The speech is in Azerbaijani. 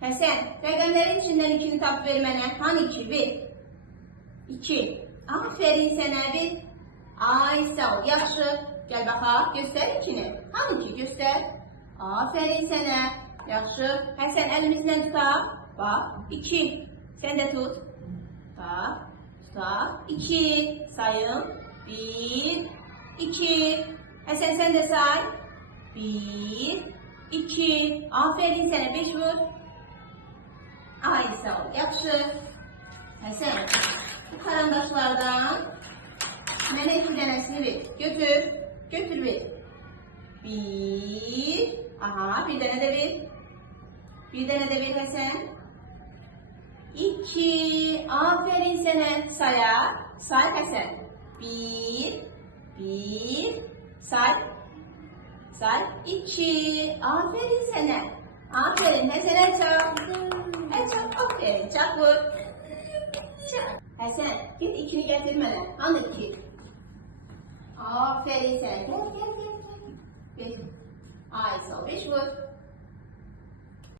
Həsən, rəqəmlərin içindən 2-ni tapıb ver mənə. Hani 2? Ver. 2. Aferin sənə, ver. Ay, sağ ol, yaxşı. Gəl baxaq, göstər 2-ni. Hani 2? Göstər. Aferin sənə. Yaxşı. Həsən, əlimizlə tutaq. Bax, 2. Sən də tut. Bax, tutaq. 2. Sayın. 1, 2. Həsən, sən də say. 1, 2. Aferin sənə, 5 vur. Ay, sağ ol, yaxşı. Həsən, bu karandaşlardan mənə 2 dənəsini ver. Götür, götür ver. 1, aha, bir dənə də ver. Bir dənə də ver Həsən. 2, aferin sənə. Sayar, say Həsən. 1, 1, say. Say, 2, aferin sənə. Aferin, Həsənə çak. Çak, aferin, çak vur. Çak. Həsən, git 2'ni gətir mənə. Hani 2? Aferin sənə. Gəl, gəl, gəl. 5. Ay, sağ ol, 5 vur.